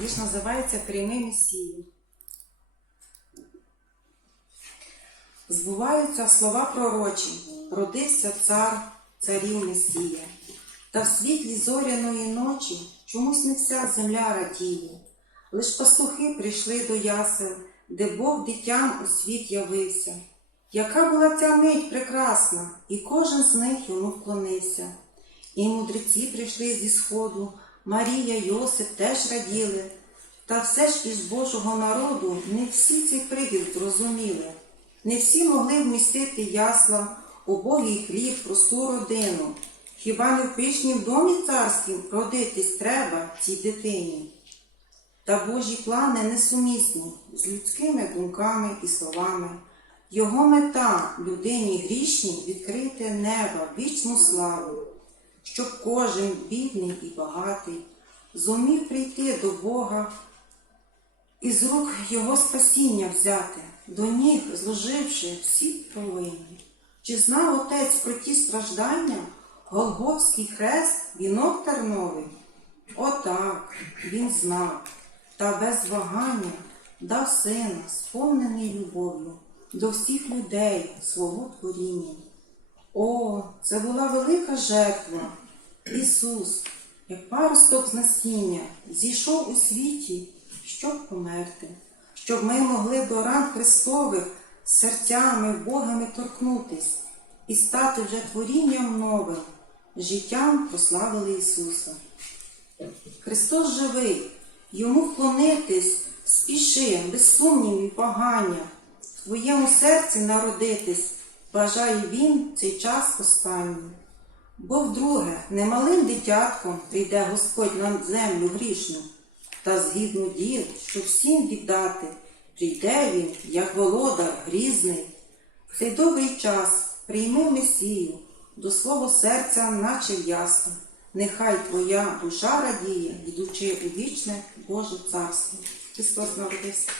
Вірш називається Прийми Месію. Збуваються слова пророчі, родився цар, царів Месія. Та в світлі зоряної ночі чомусь не вся земля радіє. Лиш пастухи прийшли до ясел, де Бог дитям у світ явився. Яка була ця мить прекрасна, і кожен з них йому вклонився. І мудреці прийшли зі сходу, Марія, Йосип теж раділи. Та все ж із Божого народу не всі цей привід зрозуміли. Не всі могли вмістити ясла, убогий хліб, просту родину. Хіба не в пишнім домі царським родитись треба цій дитині? Та Божі плани несумісні з людськими думками і словами. Його мета людині грішній відкрити неба, вічну славу, щоб кожен бідний і багатий зумів прийти до Бога і з рук Його спасіння взяти, до ніг зложивши всі провини. Чи знав отець про ті страждання, Голгофський хрест, вінок терновий? Отак він знав, та без вагання дав сина, сповнений любов'ю до всіх людей свого творіння. О, це була велика жертва. Ісус, як паросток з насіння, зійшов у світі, щоб померти, щоб ми могли до ран Христових серцями Богами торкнутись і стати вже творінням новим, життям прославили Ісуса. Христос живий, йому вклонитись, спіши, без сумнівів і погання, в твоєму серці народитись, бажає він цей час останній. Бо вдруге, немалим дитятком прийде Господь на землю грішну, та згідно діл, щоб всім віддати, прийде він, як володар грізний. В цей добрий час прийми Месію, до свого серця, наче ясно. Нехай твоя душа радіє, йдучи у вічне Боже царство. Христос народився.